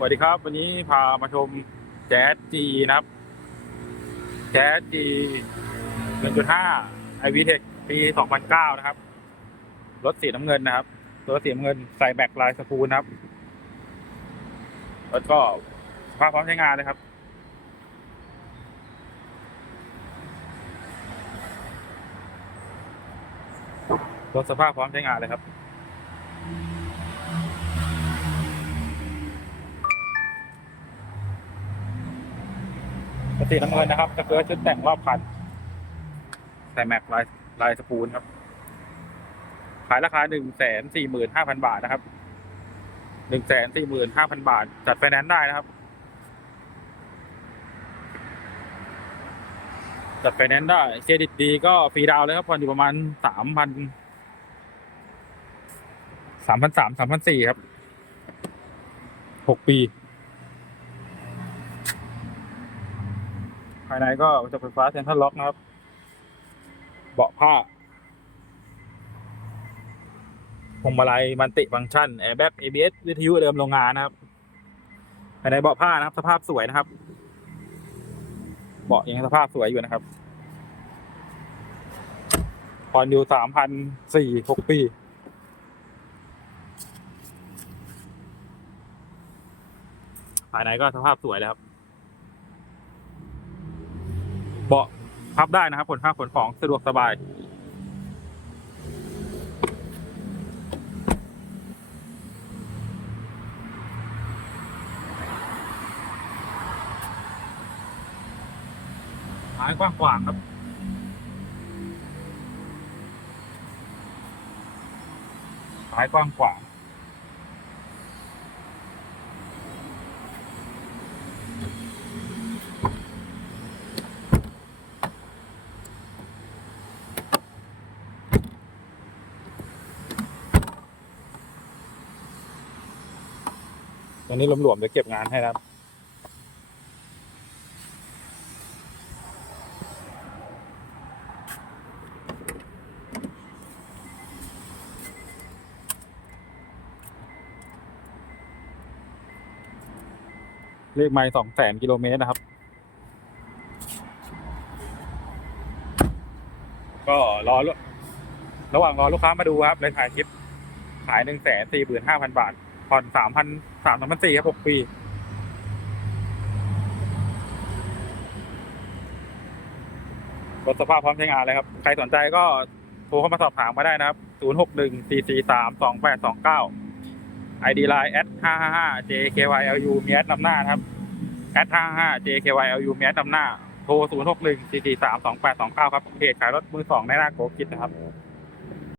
สวัสดีครับ วันนี้พามาชมแจ๊สจีนะครับแจ๊สจี1.5 i v t e c ปี2009นะครับ รถสีน้ำเงินนะครับ ตัวสีน้ำเงินใส่แม็กลายสกรูนะครับ แล้วก็สภาพพร้อมใช้งานเลยครับรถสภาพพร้อมใช้งานเลยครับ ปกติน้ำเงินนะครับจะเกิดชุดแต่งรอบคันใส่แม็กลายลายสปูนครับ ขายราคาหนึ่งแสนสี่หมื่นห้าพันบาทนะครับหนึ่งแสนสี่หมื่นห้าพันบาท จัดไฟแนนซ์ได้นะครับ จัดไฟแนนซ์ได้เครดิตดีก็ฟรีดาวเลยครับผ่อนอยู่ประมาณสามพันสามพันสามสามพันสี่ครับหกปี ภายในก็จะไฟฟ้าเซ็นทรัลล็อกนะครับ เบาะผ้าพวงมาลัยมันติฟังก์ชันแอร์แบ็ก ABS วิทยุเดิมโรงงานนะครับภายในเบาะผ้านะครับ สภาพสวยนะครับ เบาะยังสภาพสวยอยู่นะครับผ่อนอยู่สามพันสี่หกปีภายในก็สภาพสวยแล้วครับ เบาะพับได้นะครับขนข้าวขนของสะดวกสบายท้ายกว้างขวางครับท้ายกว้างข ตอนนี้หลวมๆเดี๋ยวเก็บงานให้นะครับเลขไม้สองแสนกิโลเมตรนะครับ ก็รอระหว่างรอลูกค้ามาดูครับเลยถ่ายคลิปขายหนึ่งแสนสี่หมื่นห้าพันบาท ผ่อนสามพันสามพันสี่ครับหกปี รถสภาพพร้อมใช้งานเลยครับ ใครสนใจก็โทรเข้ามาสอบถามมาได้นะครับ 0 6 1 4 4 3 2 8 2 9 ID Line แอด555 JKYLU มีแอดนำหน้านะครับแอด55 JKYLU มีแอดนำหน้า โทร 0 6 1 4 4 3 2 8 2 9 ครับเพจขายรถมือสองในหน้าโกกิจนะครับ